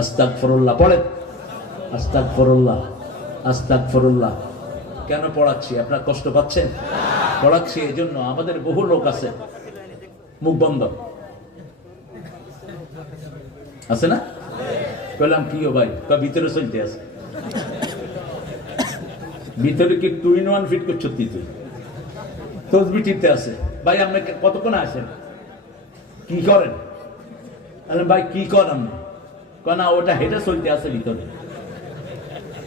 আস্তাগফিরুল্লাহ পড়েন, আস্তাগফিরুল্লাহ, আস্তাগফিরুল্লাহ। কেন পড়াচ্ছি? আপনারা কষ্ট পাচ্ছেন? পড়াচ্ছি এই জন্য, আমাদের বহু লোক আছে মুখ বন্ধ আছে না? বললাম কি ও ভাই, ভিতরে চলতে আছে, ভিতরে কি 2 in 1 ফিট করছো তুই? তসবি টিপতে আছে। ভাই আপনি কতক্ষণ আসেন, কি করেন? ভাই কি করেন? না ওটা হেঁটে চলতে আছে ভিতরে।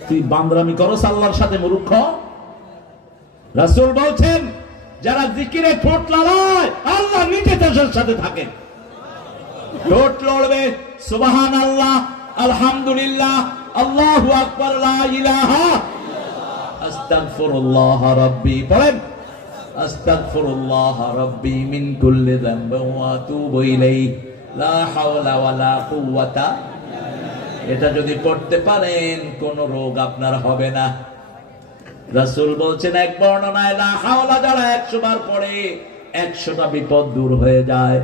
তুই বান্দরামি করো আল্লাহর সাথে মূর্খ। রাসূল বলছেন যারা জিকিরে ঠোঁট লড়ায় আল্লাহ নিজে তাদের সাথে থাকেন। ঠোঁট লড়বে সুবহানাল্লাহ, আলহামদুলিল্লাহ, আল্লাহু আকবার, লা ইলাহা আস্তাগফিরুল্লাহ রাব্বি, পড়েন আস্তাগফিরুল্লাহ রাব্বি মিন কুল্লি যামবিন ওয়া আতুবু ইলাইহি লা হাওলা ওয়ালা কুওয়াতা। এটা যদি পড়তে পারেন কোন রোগ আপনার হবে না। রাসূল বলছেন এক বর্ণনায় লা হাওলা যারা 100 বার পড়ে 100টা বিপদ দূর হয়ে যায়।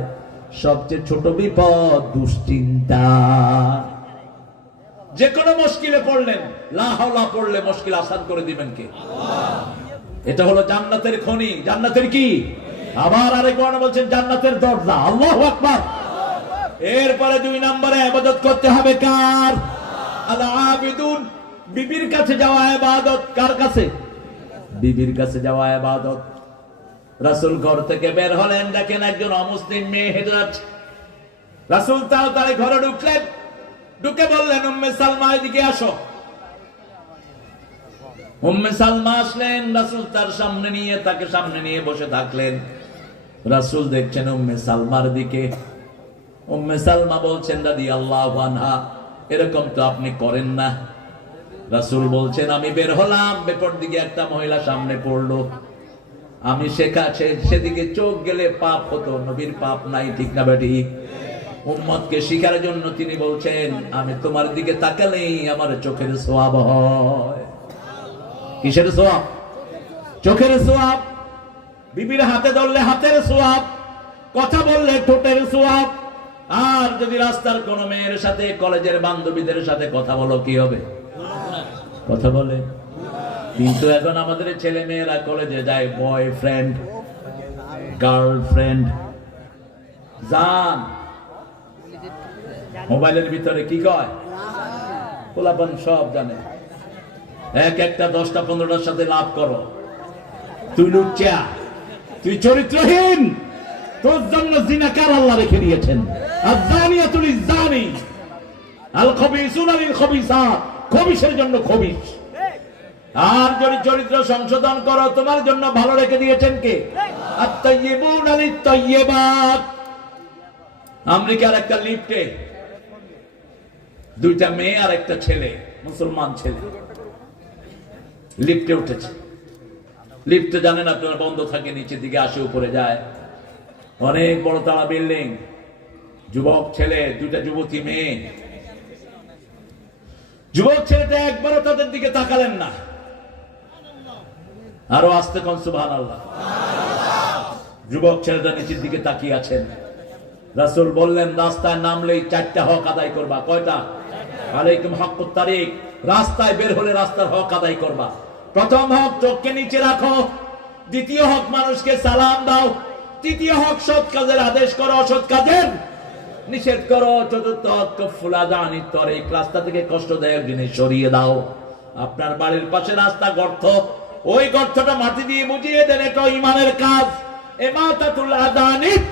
সবচেয়ে ছোট বিপদ দুশ্চিন্তা। যে কোনো মুশকিলে পড়লেন লা হাওলা পড়লে মুশকিল আসান করে দিবেন কে? আল্লাহ। এটা হলো জান্নাতের খনি। জান্নাতের কি? আবার আরেক বর্ণনা বলছেন জান্নাতের দরজা। আল্লাহু আকবার। এরপরে 2 নম্বরে ইবাদত করতে হবে কার? আল আবিদুন। বিবির কাছে যাওয়া ইবাদত। কার কাছে? বিবির কাছে যাওয়া ইবাদত। রাসূল ঘর থেকে বের হলেন, দেখেন একজন অমুসলিম মেয়ে হেঁটে যাচ্ছে। রাসূল তাড়াতাড়ি ঘরে ঢুকলেন, ঢুকে বললেন উম্মে সালমা এদিকে আসো। উম্মে সালমা আসলেন, রাসূল তার সামনে নিয়ে তাকে সামনে নিয়ে বসে থাকলেন। রাসূল দেখছেন উম্মে সালমার দিকে। উম্মে সালমা বলছেন রাদিয়াল্লাহু আনহা এরকম তো আপনি করেন না। রাসূল বলছেন আমি বের হলাম, বেপর দিকে একটা মহিলা সামনে পড়লো, আমি সেদিকে চোখ গেলে পাপ হতো, নবীর পাপ নাই, ঠিক না বেটি? উম্মতকে শিখার জন্য তিনি বলছেন আমি তোমার দিকে তাকালেই আমার চোখের সওয়াব হয়। কিসের সওয়াব? চোখের সওয়াব। বিবির হাতে ধরলে হাতের সওয়াব, কথা বললে ঠোঁটের সওয়াব। আর যদি রাস্তার কোন মেয়ের সাথে, কলেজের বান্ধবীদের সাথে কথা বলো কি হবে? কথা বলে। কিন্তু এখন আমাদের ছেলে মেয়েরা কলেজে যায় বয়ফ্রেন্ড, গার্লফ্রেন্ড, জান, মোবাইলের ভিতরে কি কয় পোলাপান সব জানে। একটা 10টা 15টার সাথে লাভ করো। তুই লুচ্চা, তুই চরিত্রহীন, তোর জন্য জিনাকার আল্লাহ রেখে দিয়েছেন। আয-যানিয়াতুল লিয-যানি, আল-খবিসুনা লিল-খবিসাত, খবিসের জন্য খবিস। আর যদি চরিত্র সংশোধন করো তোমার জন্য ভালো রেখে দিয়েছেন কে? আত-তাইয়্যিবুনা লিত-তাইয়্যিবাত। আমেরিকার একটা লিফটে 2টা মেয়ে আর একটা ছেলে, মুসলমান ছেলে, লিফটে উঠেছে। লিফটে জানেন আপনারা বন্ধ থাকে, নিচের দিকে আসে উপরে যায়। অনেক বড় তালা বিল্ডিং, যুবক ছেলে, 2টা যুবতী মেয়ে। যুবক ছেলেটা একবারও তাদের দিকে তাকালেন না। আরো আস্তে কোন সুবহানাল্লাহ। যুবক ছেলেটা নিচের দিকে তাকিয়ে আছেন। রাসূল বললেন রাস্তায় নামলেই 4টা হক আদায় করবা। কয়টা? আলাইকুম হাক্কুত তারিক। রাস্তায় বের হলে রাস্তার হক আদায় করবা। প্রথম হক চোখকে নিচে রাখো, দ্বিতীয় হক মানুষকে সালাম দাও, তৃতীয় হক সৎ কাজের আদেশ করো, অসৎ কাজের নিষেধ করো, চতুর্থ হক ফুলাদানিত তরিক, রাস্তা থেকে কষ্টদায়ক জিনিস সরিয়ে দাও। আপনার বাড়ির পাশে রাস্তা গর্ত, ওই গর্তটা মাটি দিয়ে বুঝিয়ে দেন, এটা ঈমানের কাজ। ইমাতাতুল আদানিত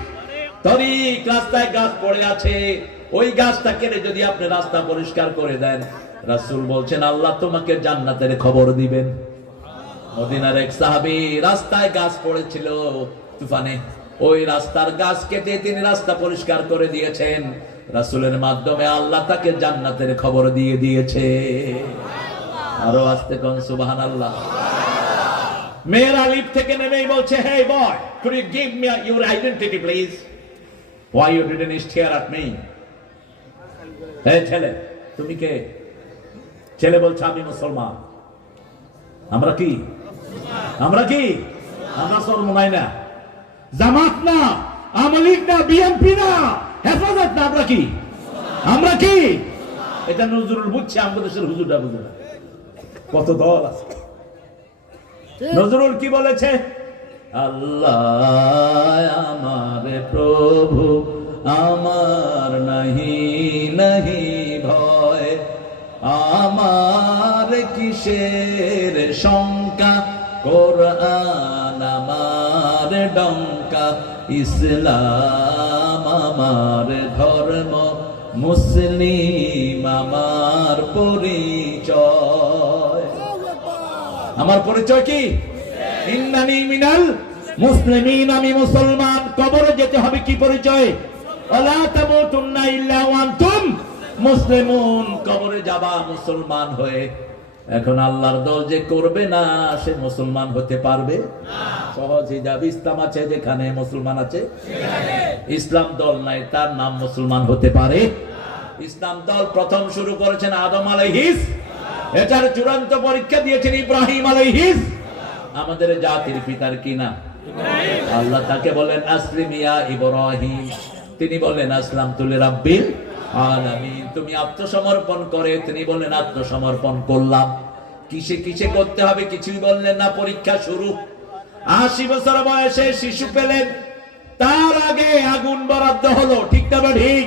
তরিক, রাস্তায় গাছ পড়ে আছে, ওই গাছটা কেটে যদি আপনি রাস্তা পরিষ্কার করে দেন, রাসূল বলছেন আল্লাহ তোমাকে জান্নাতের খবর দিবেন। মদিনার এক সাহাবী, রাস্তায় গাছ পড়েছিল তুফানে, ওই রাস্তার গাছ কেটে তিনি রাস্তা পরিষ্কার করে দিয়েছেন। রাসূলের মাধ্যমে আল্লাহ তাকে জান্নাতের খবর দিয়ে দিয়েছে। আরো আস্তে কোন সুবহানাল্লাহ। মেয়েরা লিফট থেকে নেমেই বলছে hey boy, could you give me your identity please? Why you didn't stare at me? hey ছেলে তুমি কে? ছেলে বলছে আমি মুসলমান। আমরা কি? আমরা কি? আমরা সরমনাই না, জামাত না, আওয়ামী লীগ না, বিএনপি না, হেফাজত না, আমরা কি? আমরা কি? এটা নজরুল বুঝছে, আমাদের দেশের হুজুরটা বুঝে না। কত দল আছে। নজরুল কি বলেছে? আল্লাহ আমার প্রভু, আমার নাহি নাহি ভয়, আমার কিসের শঙ্কা, কোরআন আমার ডঙ্কা, ইসলাম আমার ধর্ম, মুসলিম আমার পরিচয়। আমার পরিচয় কি? ইন্নানি মিনাল মুসলিমিন, আমি মুসলমান। কবরে যেতে হবে কি পরিচয়? ওয়ালা তামুতুন্না ইল্লা ওয়া আনতুম মুসলিমুন। কবরে যাবা মুসলমান হয়ে। এখন আল্লাহর দল যে করবে না, সে মুসলমান হতে পারবে না। সহজ হিজাব ইসলাম আছে যেখানে মুসলমান আছে, ইসলাম দল নাই, তার নাম মুসলমান হতে পারে। ইসলাম দল প্রথম শুরু করেছেন আদম আলাইহিস, এটার চূড়ান্ত পরীক্ষা দিয়েছেন ইব্রাহিম আলাইহিস। আমাদের জাতির পিতার কি নাম? আল্লাহ তাকে বলেন আসলিম ইয়া ইব্রাহিম, তিনি বলেন আসলামতু লিরাব্বিল আলামিন। তুমি আত্মসমর্পণ করে, তিনি বলেন আত্মসমর্পণ করলাম। কিসে কিসে করতে হবে কিছুই বললেন না। পরীক্ষা শুরু। 80 বছর বয়সে শিশু পেলেন, তার আগে আগুন বরাদ্দ হলো, ঠিক না ঠিক?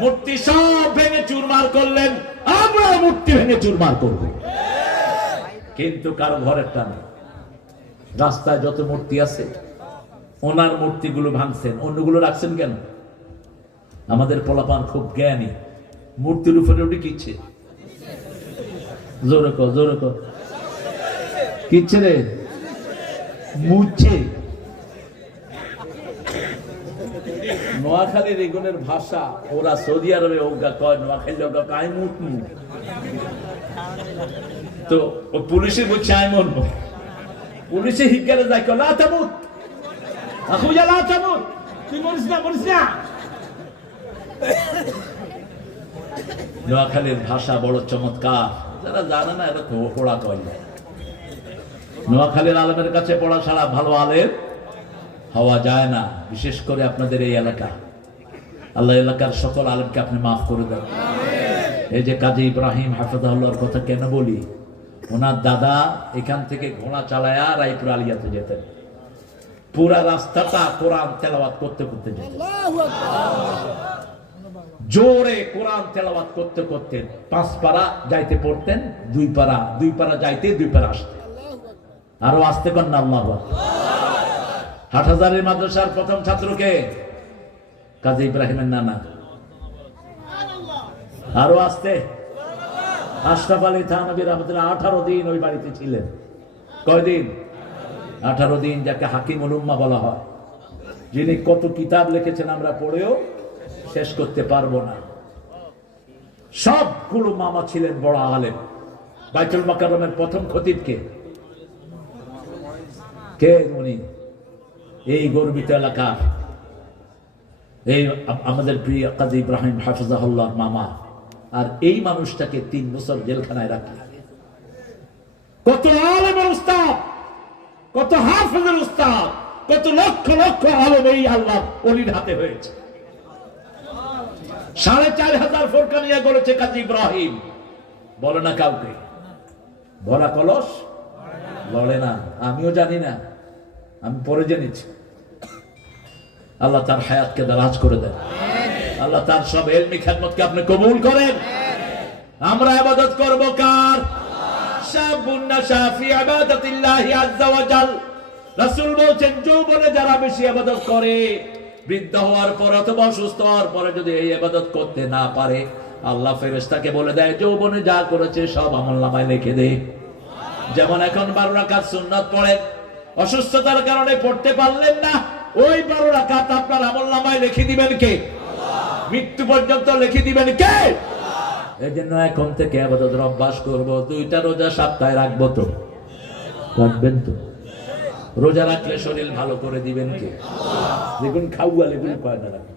মূর্তি সব ভেঙে চুরমার করলেন, আমরা মূর্তি ভেঙে চুরমার করব। কিন্তু কারো ঘরের টানে রাস্তায় যত মূর্তি আছে, ওনার মূর্তিগুলো ভাঙছেন, অন্যগুলো রাখছেন কেন? আমাদের পোলাপান খুব জ্ঞানী, মূর্তির উপরে উঠে কিচ্ছে, জোরে কর জোরে কর, কিচ্ছে রে, মুচ্ছে। নোয়াখালীর এগুনের ভাষা, ওরা সৌদি আরবে ওগা কয়, নোয়াখালী ওগা কাই মুটমু। তো ও পুলিশে বলছে আই মরবো, পুলিশে হিগারে যায় কয় লা তামুত, আখুজা লা তামুত, তুই মরিস না মরিস না। নোয়াখালীর ভাষা বড় চমৎকার, যারা জানে না এটা পড়া কয় না। নোয়াখালীর আলেমের কাছে পড়া ছাড়া ভালো আলেম হওয়া যায় না, বিশেষ করে আপনাদের এই এলাকা। আল্লাহ এলাকার সকল আলেমকে আপনি মাফ করে দেন। এই যে কাজী ইব্রাহিম হাফেজাহুল্লাহর কথা কেন বলি, ওনার দাদা এখান থেকে ঘোড়া চালায়া রায়পুর আলিয়াতে যেতেন, পুরা রাস্তাটা কোরআন তেলাওয়াত করতে করতে যেতেন, জোরে কোরআন তেলাওয়াত করতে করতে 5 পারা যাইতে পড়তেন, 2 পারা যাইতে 2 পারা আসতে। আরো আসতে কর না আল্লাহু আকবার। হাটহাজারীর মাদ্রাসার প্রথম ছাত্রকে কাজী ইব্রাহিমের নানা। আরো আসতে আশরাফ আলী থানভী রাহমাতুল্লাহ 18 দিন ওই বাড়িতে ছিলেন। কয়দিন? 18 দিন, যাকে হাকিমুল উম্মাহ বলা হয়, যিনি কত কিতাব লিখেছেন আমরা পড়েও শেষ করতে পারবো না। সবগুলো মামা ছিলেন বড় আলেম। বাইতুল মুকাররমের প্রথম খতিব কে? উনি এই গর্বিত এলাকা, এই আমাদের প্রিয় কাজী ইব্রাহিম হাফেজাহুল্লাহর মামা। আর এই মানুষটাকে 3 বছর জেলখানায় রাখলেন। কত আলেমের উস্তাদ, কত হাফেজের উস্তাদ, কত লক্ষ লক্ষ আলেম এই আল্লাহ ওলির হাতে হয়েছে। 4500 ফোরকানিয়া করেছে কাজী ইব্রাহিম। বলে না কাউকে, ভরা কলস লড়ে না। আমিও জানি না, আমি পরে জেনেছি। আল্লাহ তার হায়াতকে দারাজ করে দেন। আল্লাহ তার সব ইলমি খেদমতকে আপনি কবুল করেন। আমরা ইবাদত করব কার? শাবুন নাশা ফি ইবাদাতিল্লাহি আযজা ওয়া জাল। রাসূল বলেছেন, যৌবনে যারা বেশি ইবাদত করে, বৃদ্ধ হওয়ার পর অথবা অসুস্থ হওয়ার পরে যদি এই ইবাদত করতে না পারে, আল্লাহ ফেরেশতাকে বলে দেয় যৌবনে যা করেছে সব আমলনামায় লিখে দে। যেমন এখন 12 রাকাত সুন্নাত পড়েন, অসুস্থতার কারণে পড়তে পারলেন না, ওই 12 রাকাত আপনার আমলনামায় লিখে দিবেন কে? আল্লাহ। মৃত্যু পর্যন্ত লিখে দিবেন কে? আল্লাহ। এজন্য এখন থেকে ইবাদতের অভ্যাস করব। 2টা রোজা সপ্তাহে রাখবো তো? রাখবেন তো? রোজা রাখলে শরীর ভালো করে দিবেন কে? আল্লাহ। যেগুন খাওয়া লেগুন কয় না রাখবেন।